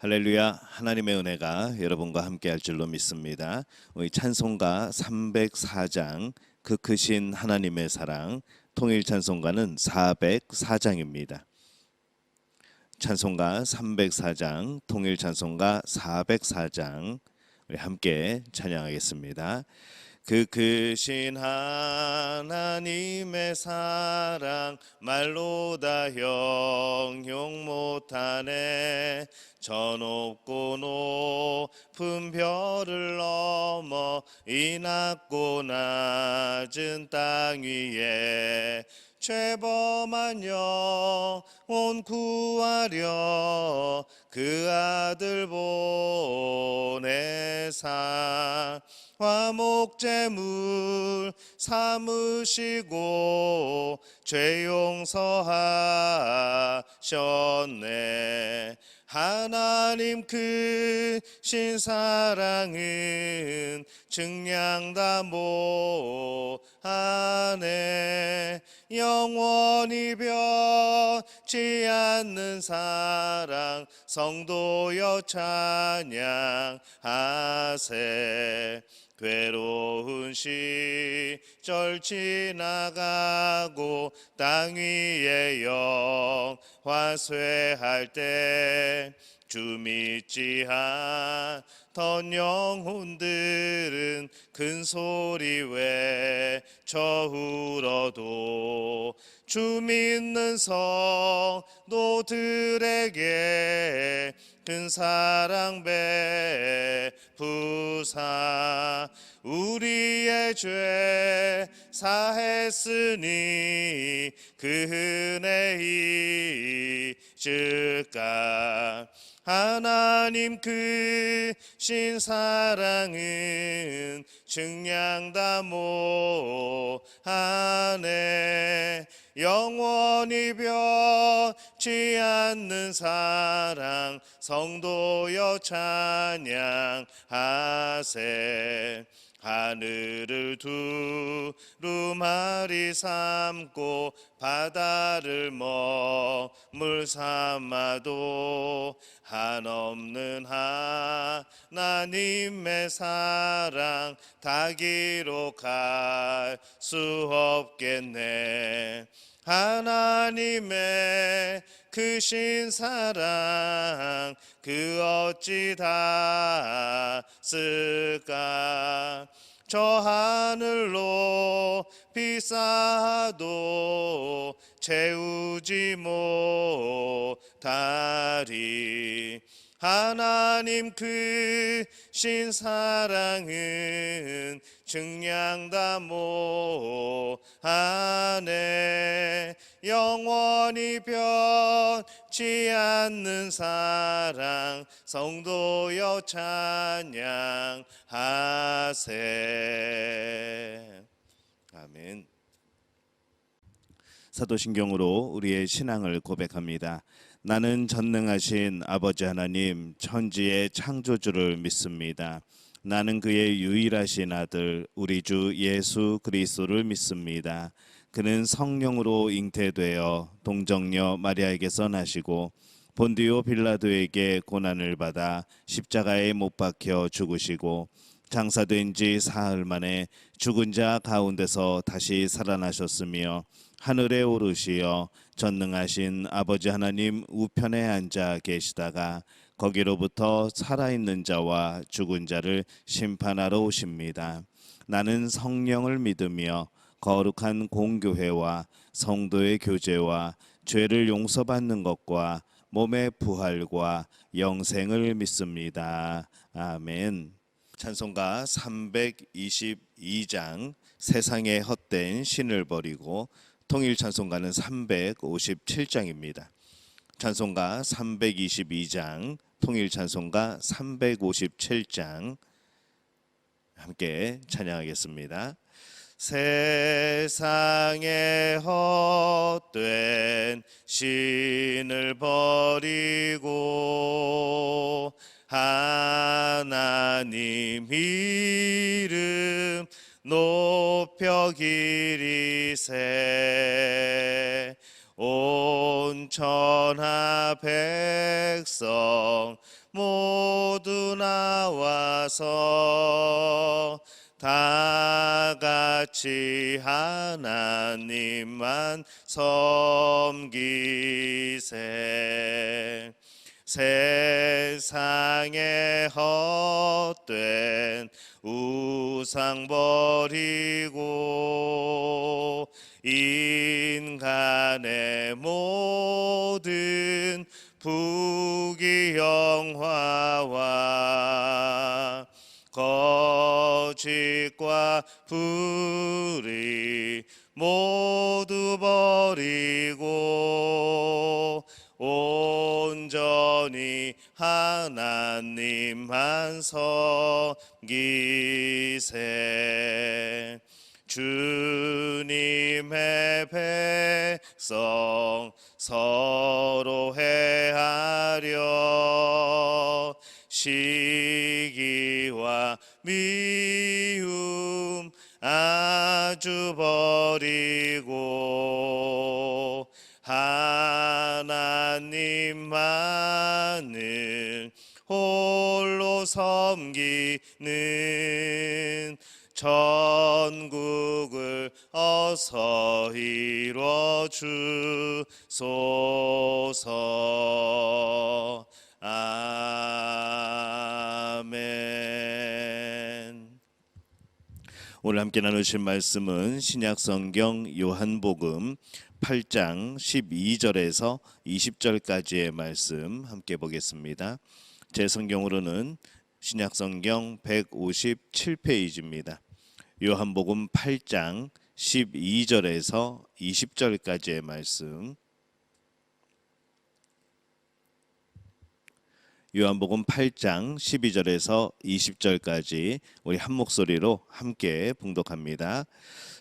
할렐루야. 하나님의 은혜가 여러분과 함께 할 줄로 믿습니다. 우리 찬송가 304장 그 크신 하나님의 사랑, 통일 찬송가는 404장입니다. 찬송가 304장, 통일 찬송가 404장 우리 함께 찬양하겠습니다. 그 크신 하나님의 사랑 말로 다 형용 못하네. 저 높고 높은 별을 넘어 이 낮고 낮은 땅 위에 죄범한 영혼 구하려 그 아들 보내사 화목제물 삼으시고 죄 용서하셨네. 하나님 크신 사랑은 증량다 못하네. 영원히 변치 않는 사랑 성도여 찬양하세. 괴로운 시절 지나가고 땅 위에 영화쇠할 때 주 믿지 않던 영혼들은 큰 소리 외쳐 울어도 주 믿는 성도들에게 큰 사랑 베푸사 우리의 죄 사했으니 그 은혜 잊을까. 하나님 크신 사랑은 증량다 못하네. 영원히 변치 않는 사랑 성도여 찬양하세. 하늘을 두루마리 삼고 바다를 머물 삼아도 한없는 하나님의 사랑 다 기록할 수 없겠네. 하나님의 크신 사랑 그 어찌 다 쓸까. 저 하늘로 비싸도 채우지 못하리. 하나님 크신 사랑은 증량다 못하네. 영원히 변치 않는 사랑 성도여 찬양하세. 아멘. 사도신경으로 우리의 신앙을 고백합니다. 나는 전능하신 아버지 하나님 천지의 창조주를 믿습니다. 나는 그의 유일하신 아들 우리 주 예수 그리스도를 믿습니다. 그는 성령으로 잉태되어 동정녀 마리아에게서 나시고 본디오 빌라도에게 고난을 받아 십자가에 못 박혀 죽으시고 장사된 지 사흘 만에 죽은 자 가운데서 다시 살아나셨으며 하늘에 오르시어 전능하신 아버지 하나님 우편에 앉아 계시다가 거기로부터 살아있는 자와 죽은 자를 심판하러 오십니다. 나는 성령을 믿으며 거룩한 공교회와 성도의 교제와 죄를 용서받는 것과 몸의 부활과 영생을 믿습니다. 아멘. 찬송가 322장 세상의 헛된 신을 버리고 통일 찬송가는 357장입니다. 찬송가 322장, 통일 찬송가 357장 함께 찬양하겠습니다. 세상의 헛된 신을 버리고 하나님 이름 높여 기리세. 온 천하 천하 백성 모두 나와서 다 같이 하나님만 섬기세. 세상에 헛된 우상 버리고 인간의 모든 부귀영화와 거짓과 불의 모두 버리고 온전히 하나님만 섬기세. 주님의 백성 서로 해하려 시기와 미움 아주 버리고 하나님만을 홀로 섬기는 천국을 어서 이루어 주소서. 아멘. 오늘 함께 나누실 말씀은 신약성경 요한복음 8장 12절에서 20절까지의 말씀 함께 보겠습니다. 제 성경으로는 신약성경 157페이지입니다. 요한복음 8장 12절에서 20절까지의 말씀. 요한복음 8장 12절에서 20절까지 우리 한 목소리로 함께 봉독합니다.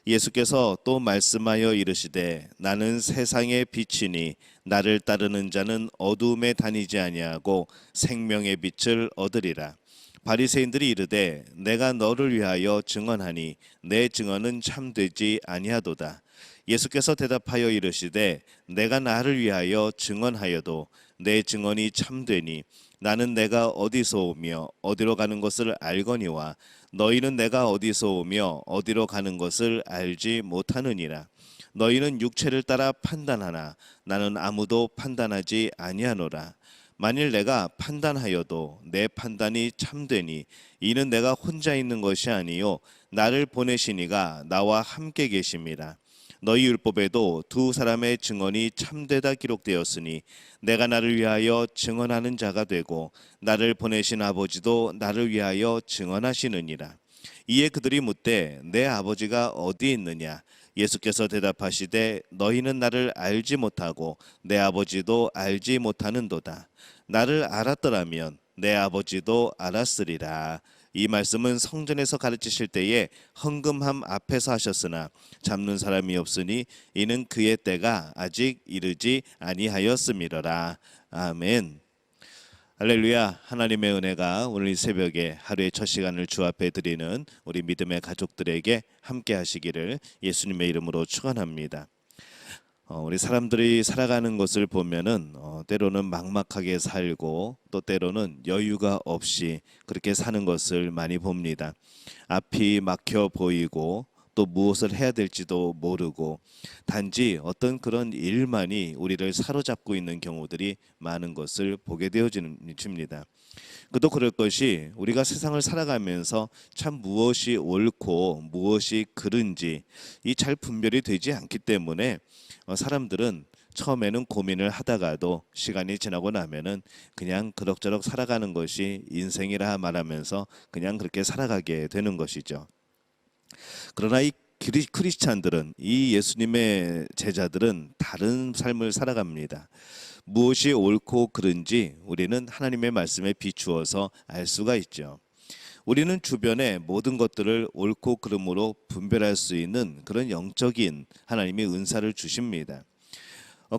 예수께서 또 말씀하여 이르시되 나는 세상의 빛이니 나를 따르는 자는 어두움에 다니지 아니하고 생명의 빛을 얻으리라. 바리새인들이 이르되 내가 너를 위하여 증언하니 내 증언은 참되지 아니하도다. 예수께서 대답하여 이르시되 내가 나를 위하여 증언하여도 내 증언이 참되니 나는 내가 어디서 오며 어디로 가는 것을 알거니와 너희는 내가 어디서 오며 어디로 가는 것을 알지 못하느니라. 너희는 육체를 따라 판단하나 나는 아무도 판단하지 아니하노라. 만일 내가 판단하여도 내 판단이 참되니 이는 내가 혼자 있는 것이 아니요 나를 보내시니가 나와 함께 계심이라. 너희 율법에도 두 사람의 증언이 참되다 기록되었으니 내가 나를 위하여 증언하는 자가 되고 나를 보내신 아버지도 나를 위하여 증언하시느니라. 이에 그들이 묻되 내 아버지가 어디 있느냐? 예수께서 대답하시되 너희는 나를 알지 못하고 내 아버지도 알지 못하는도다. 나를 알았더라면 내 아버지도 알았으리라. 이 말씀은 성전에서 가르치실 때에 헌금함 앞에서 하셨으나 잡는 사람이 없으니 이는 그의 때가 아직 이르지 아니하였음이로라. 아멘. 할렐루야. 하나님의 은혜가 오늘 이 새벽에 하루의 첫 시간을 주 앞에 드리는 우리 믿음의 가족들에게 함께 하시기를 예수님의 이름으로 축원합니다. 우리 사람들이 살아가는 것을 보면은 때로는 막막하게 살고 또 때로는 여유가 없이 그렇게 사는 것을 많이 봅니다. 앞이 막혀 보이고 또 무엇을 해야 될지도 모르고 단지 어떤 그런 일만이 우리를 사로잡고 있는 경우들이 많은 것을 보게 되어집니다. 그도 그럴 것이 우리가 세상을 살아가면서 참 무엇이 옳고 무엇이 그른지 이 잘 분별이 되지 않기 때문에 사람들은 처음에는 고민을 하다가도 시간이 지나고 나면은 그냥 그럭저럭 살아가는 것이 인생이라 말하면서 그냥 그렇게 살아가게 되는 것이죠. 그러나 이 크리스찬들은, 이 예수님의 제자들은 다른 삶을 살아갑니다. 무엇이 옳고 그른지 우리는 하나님의 말씀에 비추어서 알 수가 있죠. 우리는 주변의 모든 것들을 옳고 그름으로 분별할 수 있는 그런 영적인 하나님의 은사를 주십니다.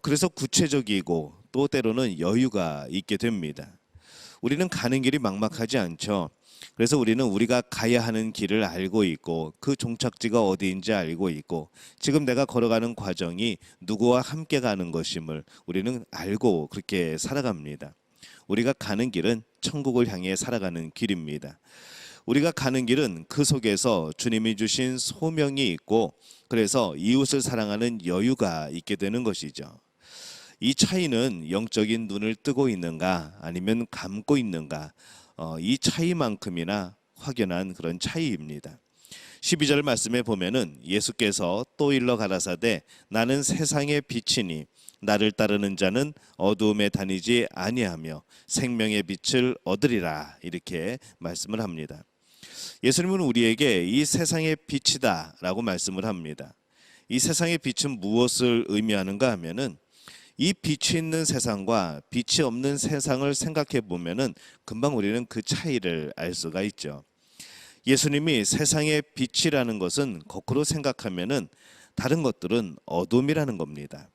그래서 구체적이고 또 때로는 여유가 있게 됩니다. 우리는 가는 길이 막막하지 않죠. 그래서 우리는 우리가 가야 하는 길을 알고 있고 그 종착지가 어디인지 알고 있고 지금 내가 걸어가는 과정이 누구와 함께 가는 것임을 우리는 알고 그렇게 살아갑니다. 우리가 가는 길은 천국을 향해 살아가는 길입니다. 우리가 가는 길은 그 속에서 주님이 주신 소명이 있고 그래서 이웃을 사랑하는 여유가 있게 되는 것이죠. 이 차이는 영적인 눈을 뜨고 있는가 아니면 감고 있는가 이 차이만큼이나 확연한 그런 차이입니다. 12절 말씀에 보면은 예수께서 또 일러 가라사대 나는 세상의 빛이니 나를 따르는 자는 어두움에 다니지 아니하며 생명의 빛을 얻으리라 이렇게 말씀을 합니다. 예수님은 우리에게 이 세상의 빛이다라고 말씀을 합니다. 이 세상의 빛은 무엇을 의미하는가 하면은 이 빛이 있는 세상과 빛이 없는 세상을 생각해 보면은 금방 우리는 그 차이를 알 수가 있죠. 예수님이 세상의 빛이라는 것은 거꾸로 생각하면은 다른 것들은 어둠이라는 겁니다.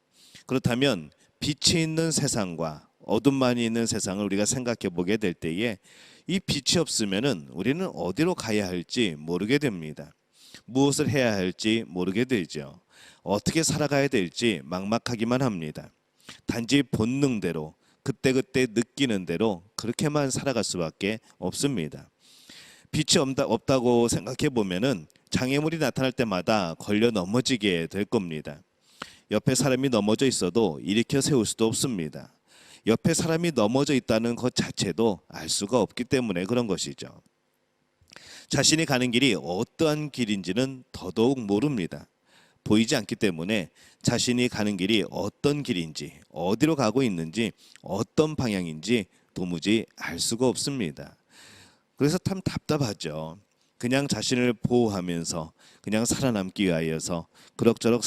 그렇다면 빛이 있는 세상과 어둠만이 있는 세상을 우리가 생각해 보게 될 때에 이 빛이 없으면은 우리는 어디로 가야 할지 모르게 됩니다. 무엇을 해야 할지 모르게 되죠. 어떻게 살아가야 될지 막막하기만 합니다. 단지 본능대로 그때그때 느끼는 대로 그렇게만 살아갈 수밖에 없습니다. 빛이 없다고 생각해 보면은 장애물이 나타날 때마다 걸려 넘어지게 될 겁니다. 옆에 사람이 넘어져 있어도 일으켜 세울 수도 없습니다. 옆에 사람이 넘어져 있다는 것 자체도 알 수가 없기 때문에 그런 것이죠. 자신이 가는 길이 어떠한 길인지는 더더욱 모릅니다. 보이지 않기 때문에 자신이 가는 길이 어떤 길인지, 어디로 가고 있는지, 어떤 방향인지 도무지 알 수가 없습니다. 그래서 참 답답하죠. 그냥 자신을 보호하면서 그냥 살아남기 위하여서 그럭저럭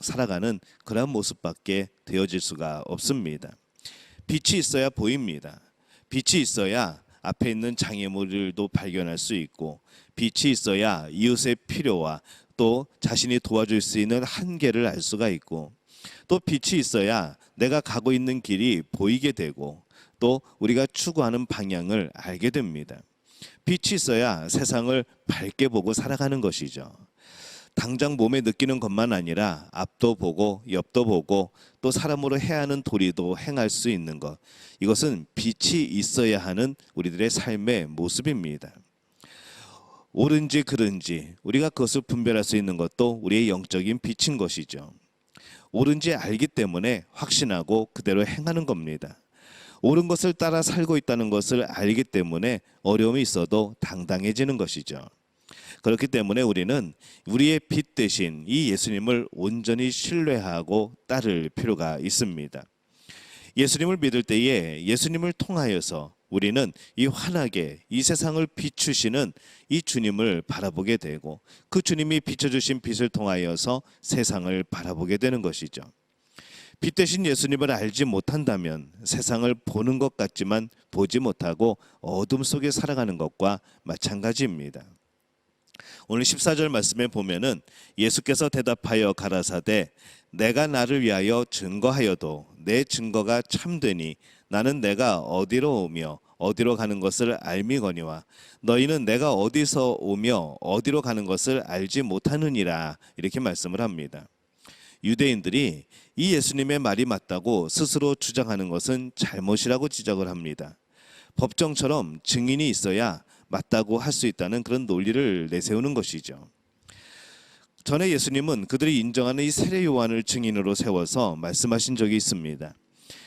살아가는 그런 모습밖에 되어질 수가 없습니다. 빛이 있어야 보입니다. 빛이 있어야 앞에 있는 장애물들도 발견할 수 있고 빛이 있어야 이웃의 필요와 또 자신이 도와줄 수 있는 한계를 알 수가 있고 또 빛이 있어야 내가 가고 있는 길이 보이게 되고 또 우리가 추구하는 방향을 알게 됩니다. 빛이 있어야 세상을 밝게 보고 살아가는 것이죠. 당장 몸에 느끼는 것만 아니라 앞도 보고 옆도 보고 또 사람으로 해야 하는 도리도 행할 수 있는 것, 이것은 빛이 있어야 하는 우리들의 삶의 모습입니다. 옳은지 그른지 우리가 그것을 분별할 수 있는 것도 우리의 영적인 빛인 것이죠. 옳은지 알기 때문에 확신하고 그대로 행하는 겁니다. 옳은 것을 따라 살고 있다는 것을 알기 때문에 어려움이 있어도 당당해지는 것이죠. 그렇기 때문에 우리는 우리의 빛 대신 이 예수님을 온전히 신뢰하고 따를 필요가 있습니다. 예수님을 믿을 때에 예수님을 통하여서 우리는 이 환하게 이 세상을 비추시는 이 주님을 바라보게 되고 그 주님이 비춰주신 빛을 통하여서 세상을 바라보게 되는 것이죠. 빛 대신 예수님을 알지 못한다면 세상을 보는 것 같지만 보지 못하고 어둠 속에 살아가는 것과 마찬가지입니다. 오늘 14절 말씀에 보면은 예수께서 대답하여 가라사대 내가 나를 위하여 증거하여도 내 증거가 참되니 나는 내가 어디로 오며 어디로 가는 것을 알미거니와 너희는 내가 어디서 오며 어디로 가는 것을 알지 못하느니라 이렇게 말씀을 합니다. 유대인들이 이 예수님의 말이 맞다고 스스로 주장하는 것은 잘못이라고 지적을 합니다. 법정처럼 증인이 있어야 맞다고 할 수 있다는 그런 논리를 내세우는 것이죠. 전에 예수님은 그들이 인정하는 이 세례 요한을 증인으로 세워서 말씀하신 적이 있습니다.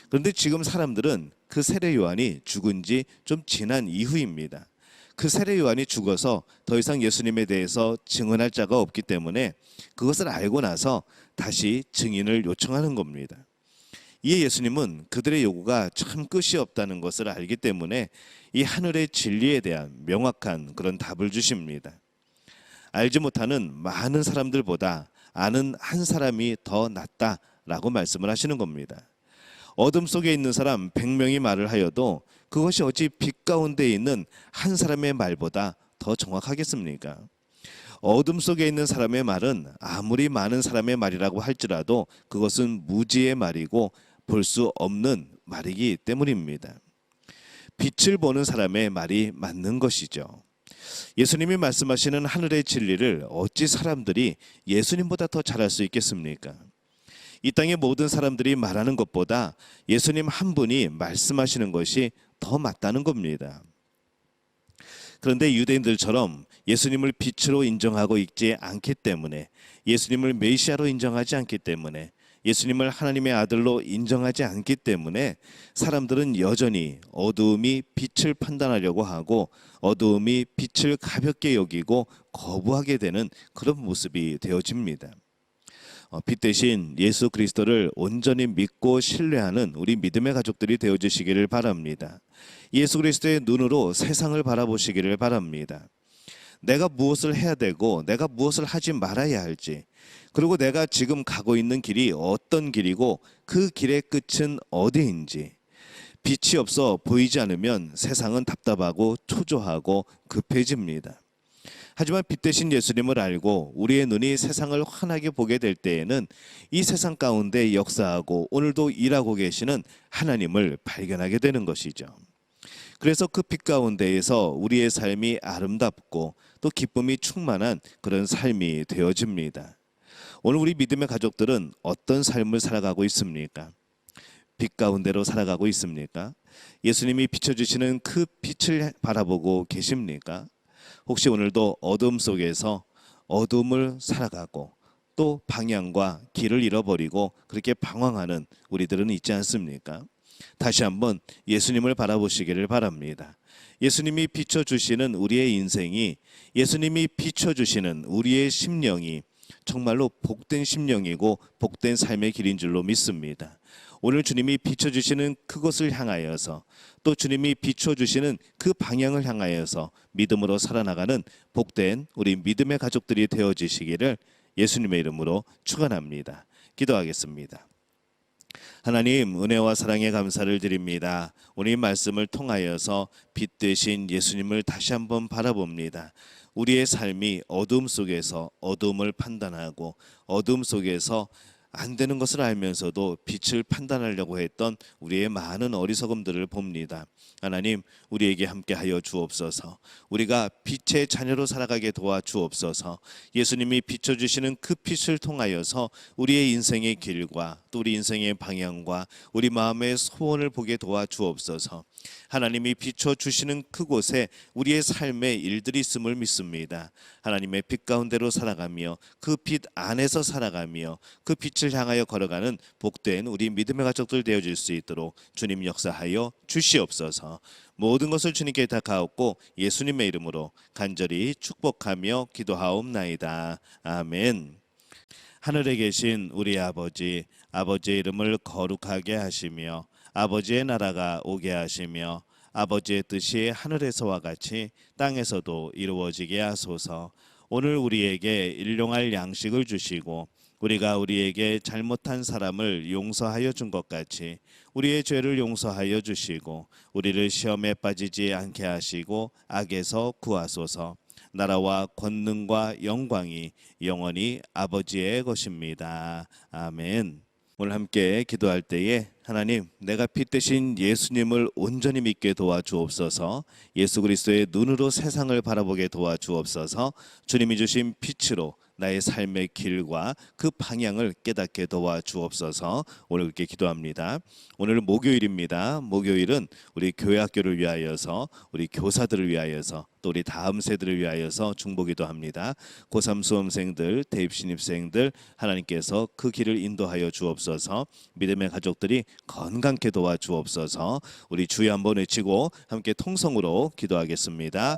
그런데 지금 사람들은 그 세례 요한이 죽은 지 좀 지난 이후입니다. 그 세례 요한이 죽어서 더 이상 예수님에 대해서 증언할 자가 없기 때문에 그것을 알고 나서 다시 증인을 요청하는 겁니다. 이에 예수님은 그들의 요구가 참 끝이 없다는 것을 알기 때문에 이 하늘의 진리에 대한 명확한 그런 답을 주십니다. 알지 못하는 많은 사람들보다 아는 한 사람이 더 낫다라고 말씀을 하시는 겁니다. 어둠 속에 있는 사람 100명이 말을 하여도 그것이 어찌 빛 가운데 있는 한 사람의 말보다 더 정확하겠습니까? 어둠 속에 있는 사람의 말은 아무리 많은 사람의 말이라고 할지라도 그것은 무지의 말이고 볼 수 없는 말이기 때문입니다. 빛을 보는 사람의 말이 맞는 것이죠. 예수님이 말씀하시는 하늘의 진리를 어찌 사람들이 예수님보다 더 잘할 수 있겠습니까? 이 땅의 모든 사람들이 말하는 것보다 예수님 한 분이 말씀하시는 것이 더 맞다는 겁니다. 그런데 유대인들처럼 예수님을 빛으로 인정하고 있지 않기 때문에, 예수님을 메시아로 인정하지 않기 때문에, 예수님을 하나님의 아들로 인정하지 않기 때문에 사람들은 여전히 어두움이 빛을 판단하려고 하고 어두움이 빛을 가볍게 여기고 거부하게 되는 그런 모습이 되어집니다. 빛 대신 예수 그리스도를 온전히 믿고 신뢰하는 우리 믿음의 가족들이 되어주시기를 바랍니다. 예수 그리스도의 눈으로 세상을 바라보시기를 바랍니다. 내가 무엇을 해야 되고 내가 무엇을 하지 말아야 할지, 그리고 내가 지금 가고 있는 길이 어떤 길이고 그 길의 끝은 어디인지, 빛이 없어 보이지 않으면 세상은 답답하고 초조하고 급해집니다. 하지만 빛 대신 예수님을 알고 우리의 눈이 세상을 환하게 보게 될 때에는 이 세상 가운데 역사하고 오늘도 일하고 계시는 하나님을 발견하게 되는 것이죠. 그래서 그 빛 가운데에서 우리의 삶이 아름답고 또 기쁨이 충만한 그런 삶이 되어집니다. 오늘 우리 믿음의 가족들은 어떤 삶을 살아가고 있습니까? 빛 가운데로 살아가고 있습니까? 예수님이 비춰주시는 그 빛을 바라보고 계십니까? 혹시 오늘도 어둠 속에서 어둠을 살아가고 또 방향과 길을 잃어버리고 그렇게 방황하는 우리들은 있지 않습니까? 다시 한번 예수님을 바라보시기를 바랍니다. 예수님이 비춰주시는 우리의 인생이, 예수님이 비춰주시는 우리의 심령이 정말로 복된 심령이고 복된 삶의 길인 줄로 믿습니다. 오늘 주님이 비춰주시는 그것을 향하여서, 또 주님이 비춰주시는 그 방향을 향하여서 믿음으로 살아나가는 복된 우리 믿음의 가족들이 되어지시기를 예수님의 이름으로 축원합니다. 기도하겠습니다. 하나님, 은혜와 사랑에 감사를 드립니다. 오늘 말씀을 통하여서 빛 되신 예수님을 다시 한번 바라봅니다. 우리의 삶이 어둠 속에서 어둠을 판단하고 어둠 속에서 안 되는 것을 알면서도 빛을 판단하려고 했던 우리의 많은 어리석음들을 봅니다. 하나님, 우리에게 함께하여 주옵소서. 우리가 빛의 자녀로 살아가게 도와주옵소서. 예수님이 비춰주시는 그 빛을 통하여서 우리의 인생의 길과 또 우리 인생의 방향과 우리 마음의 소원을 보게 도와주옵소서. 하나님이 비춰주시는 그곳에 우리의 삶의 일들이 있음을 믿습니다. 하나님의 빛 가운데로 살아가며 그 빛 안에서 살아가며 그 빛을 향하여 걸어가는 복된 우리 믿음의 가족들 되어질 수 있도록 주님 역사하여 주시옵소서. 모든 것을 주님께 다 가옵고 예수님의 이름으로 간절히 축복하며 기도하옵나이다. 아멘. 하늘에 계신 우리 아버지, 아버지의 이름을 거룩하게 하시며 아버지의 나라가 오게 하시며 아버지의 뜻이 하늘에서와 같이 땅에서도 이루어지게 하소서. 오늘 우리에게 일용할 양식을 주시고 우리가 우리에게 잘못한 사람을 용서하여 준 것 같이 우리의 죄를 용서하여 주시고 우리를 시험에 빠지지 않게 하시고 악에서 구하소서. 나라와 권능과 영광이 영원히 아버지의 것입니다. 아멘. 오늘 함께 기도할 때에 하나님, 내가 빛 대신 예수님을 온전히 믿게 도와주옵소서. 예수 그리스도의 눈으로 세상을 바라보게 도와주옵소서. 주님이 주신 빛으로 나의 삶의 길과 그 방향을 깨닫게 도와주옵소서. 오늘 그렇게 기도합니다. 오늘 목요일입니다. 목요일은 우리 교회 학교를 위하여서, 우리 교사들을 위하여서, 또 우리 다음 세대를 위하여서 중보기도 합니다. 고3 수험생들, 대입 신입생들 하나님께서 그 길을 인도하여 주옵소서. 믿음의 가족들이 건강케 도와주옵소서. 우리 주여 한번 외치고 함께 통성으로 기도하겠습니다.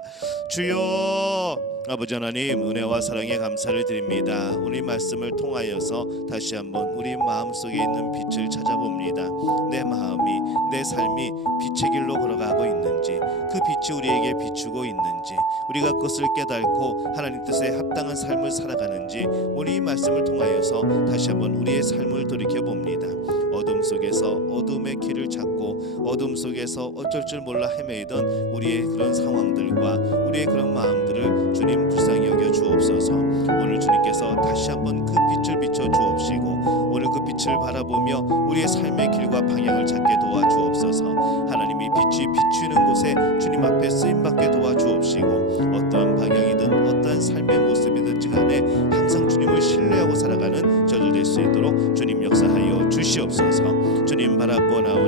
주여, 아버지 하나님, 은혜와 사랑에 감사를 드립니다. 오늘 말씀을 통하여서 다시 한번 우리 마음속에 있는 빛을 찾아봅니다. 내 마음이, 내 삶이 빛의 길로 걸어가고 있는지, 그 빛이 우리에게 비추고 있는지, 우리가 그것을 깨닫고 하나님 뜻에 합당한 삶을 살아가는지 오늘 이 말씀을 통하여서 다시 한번 우리의 삶을 돌이켜봅니다. 어둠 속에서 어둠의 길을 찾고 어둠 속에서 어쩔 줄 몰라 헤매이던 우리의 그런 상황들과 우리의 그런 마음들을 주님 불쌍히 여겨 주옵소서. 오늘 주님께서 다시 한번 그 빛을 비춰 주옵시고 오늘 그 빛을 바라보며 우리의 삶의 길과 방향을 찾게 도와주옵소서. 하나님이 빛이 비추는 곳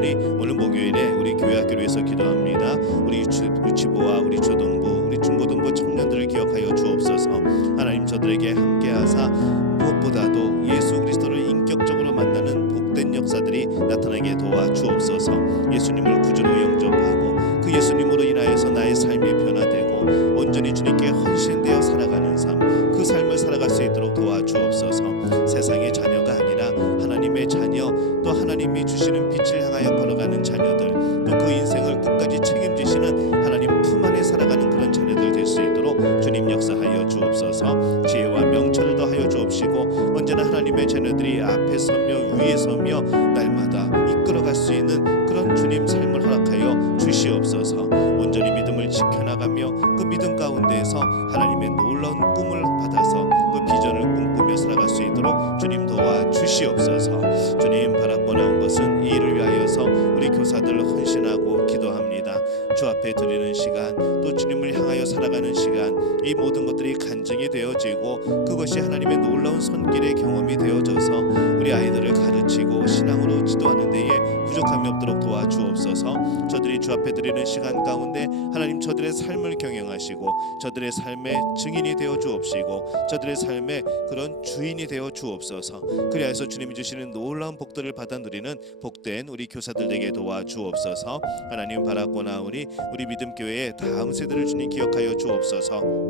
하오니 오늘 목요일에 우리 교회 학교를 위해서 기도합니다. 우리 유치부와 우리 초등부, 우리 중고등부 청년들을 기억하여 주옵소서. 하나님 저들에게 함께하사 무엇보다도 예수 그리스도를 인격적으로 만나는 복된 역사들이 나타나게 도와 주옵소서. 예수님을 구주로 영접하고 그 예수님으로 인하여서 나의 삶이 변화되고 온전히 주님께 헌신되어 살아가는 삶, 그 삶을 살아갈 수 있도록 도와 주옵소서. 세상의 자녀가 아니라 하나님의 자녀, 또 하나님이 주시는 빛을 향하여 걸어가는 자녀들, 또 그 인생을 끝까지 책임지시는 하나님 품 안에 살아가는 그런 자녀들 될 수 있도록 주님 역사하여 주옵소서. 지혜와 명철을 더하여 주옵시고 언제나 하나님의 자녀들이 앞에 서며 위에 서며 날마다 이끌어갈 수 있는 그런 주님 삶을 허락하여 주시옵소서. 온전히 믿음을 지켜나가며 그 믿음 가운데에서 하나님의 놀라운 꿈을 받아서 그 비전을 꿈꾸며 살아갈 수 있도록 주님 도와 주시옵소서. 주님 바라고 나온 것은 이 일을 위하여서 우리 교사들을 헌신하고 기도합니다. 주 앞에 드리는 시간, 또 주님을 향하여 살아가는 시간, 이 모든 것들이 간증이 되어지고 그것이 하나님의 놀라운 손길의 경험이 되어져서 우리 아이들을 가르치고 신앙으로 지도하는 데에 부족함이 없도록 도와주옵소서. 저들이 주 앞에 드리는 시간 가운데 하나님 저들의 삶을 경영하시고 저들의 삶의 증인이 되어 주옵시고 저들의 삶의 그런 주인이 되어 주옵소서. 그리하여서 주님이 주시는 놀라운 복들을 받아 누리는 복된 우리 교사들 되게 도와 주옵소서. 하나님 바라고 나오니 우리 믿음교회의 다음 세대를 주님 기억하여 주옵소서.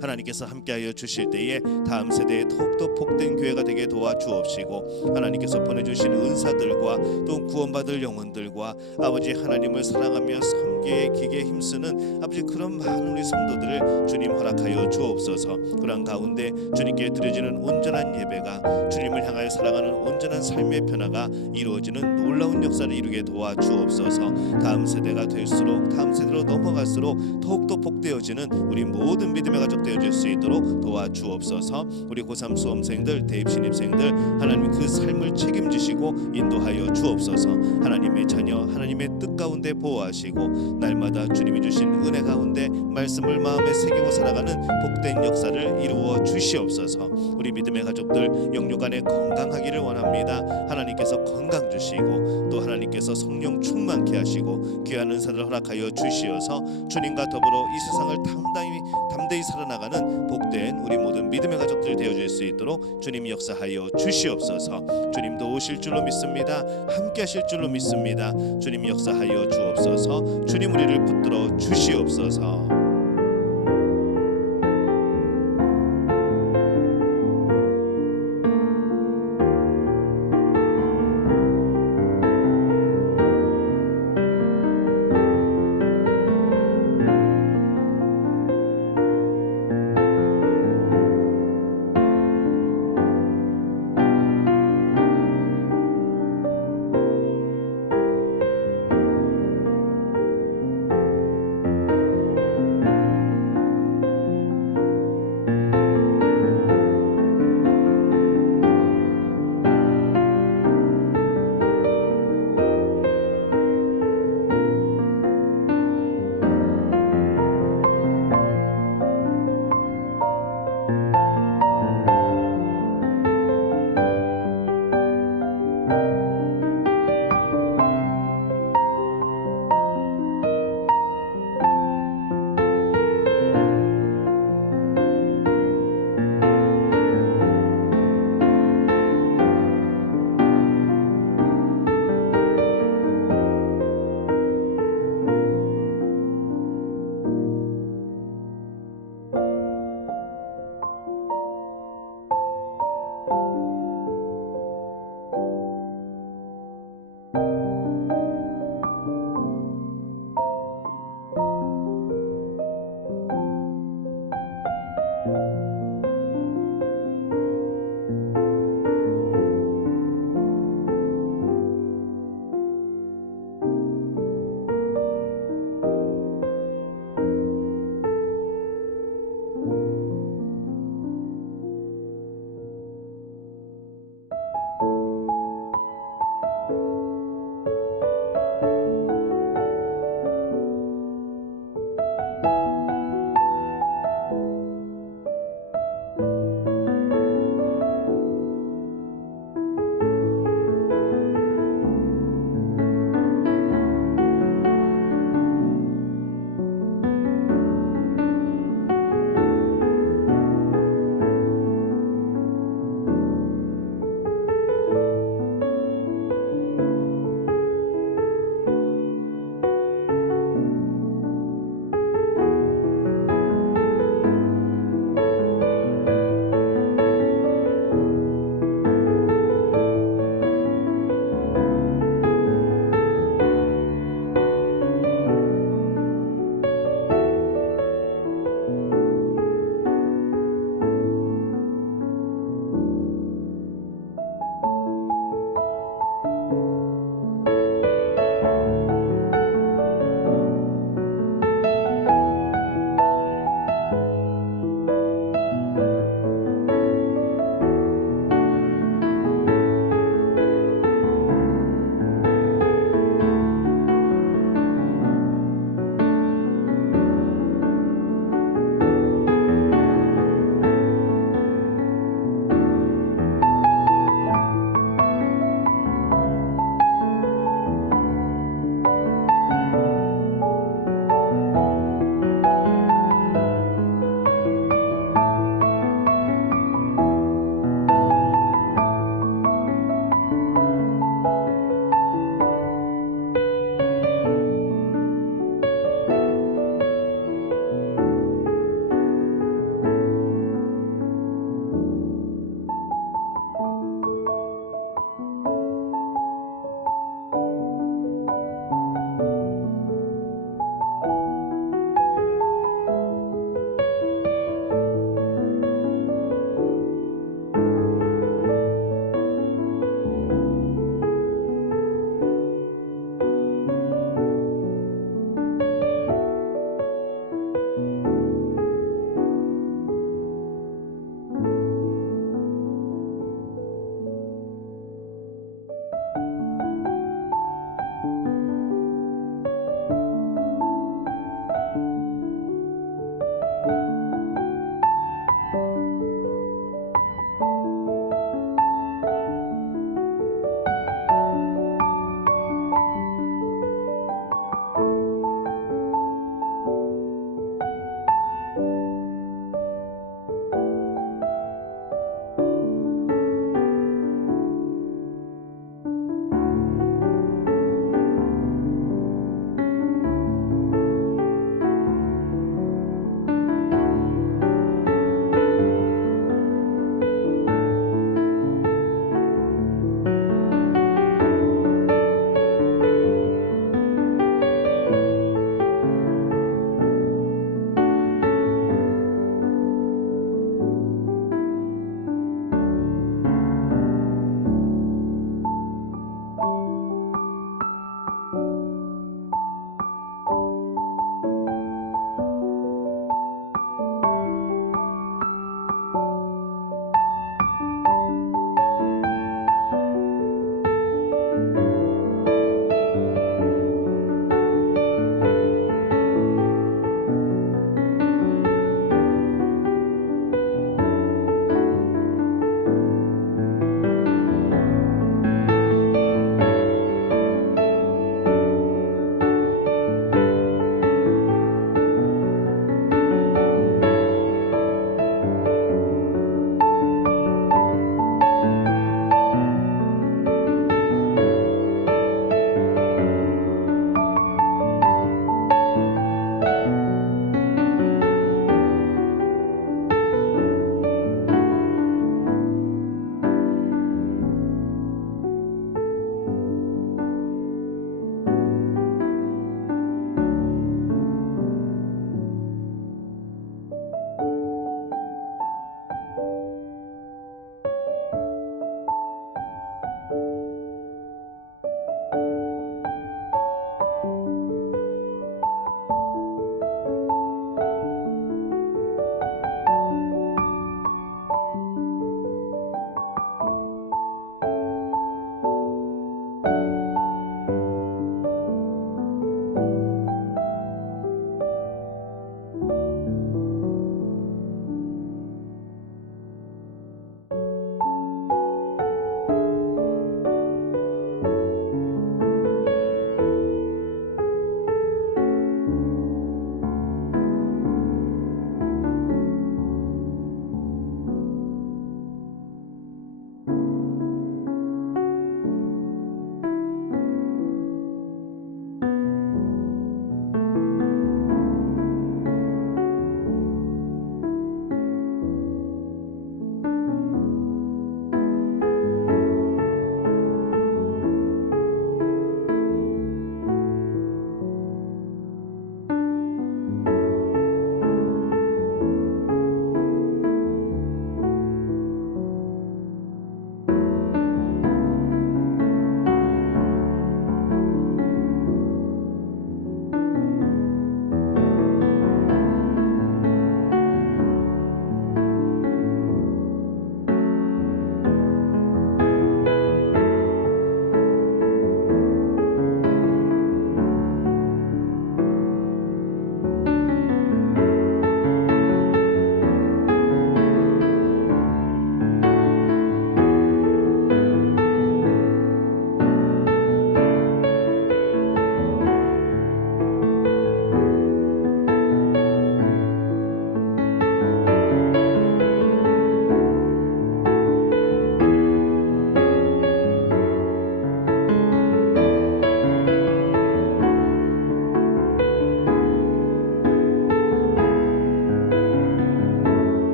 하나님께서 함께하여 주실 때에 다음 세대에 더욱더 복된 교회가 되게 도와주옵시고 하나님께서 보내주시는 은사들과 또 구원받을 영혼들과 아버지 하나님을 사랑하며 섬기에 기게 힘쓰는 아버지 그런 많은 우리 성도들을 주님 허락하여 주옵소서. 그런 가운데 주님께 드려지는 온전한 예배가 주님을 향하여 살아가는 온전한 삶의 변화가 이루어지는 놀라운 역사를 이루게 도와주옵소서. 다음 세대가 될수록 다음 세대로 넘어갈수록 더욱더 복되어지는 우리 모든 믿음의 가족 되어질 수 있도록 도와주옵소서. 우리 고3 수험생들, 대입 신입생들 하나님 그 삶을 책임지시고 인도하여 주옵소서. 하나님의 자녀 하나님의 뜻 가운데 보호하시고 날마다 주님이 주신 은혜 가운데 말씀을 마음에 새기고 살아가는 복된 역사를 이루어 주시옵소서. 우리 믿음의 가족들 영육간에 건강하기를 원합니다. 하나님께서 건강 주시고 또 하나님께서 성령 충만케 하시고 귀한 은사를 허락하여 주시어서 주님과 더불어 이 세상을 담대히 살아나가는 복된 우리 모든 믿음의 가족들 되어줄 수 있도록 주님 역사하여 주시옵소서. 주님도 오실 줄로 믿습니다. 함께 하실 줄로 믿습니다. 주님 역사하여 주옵소서. 주님 우리를 붙들어 주시옵소서.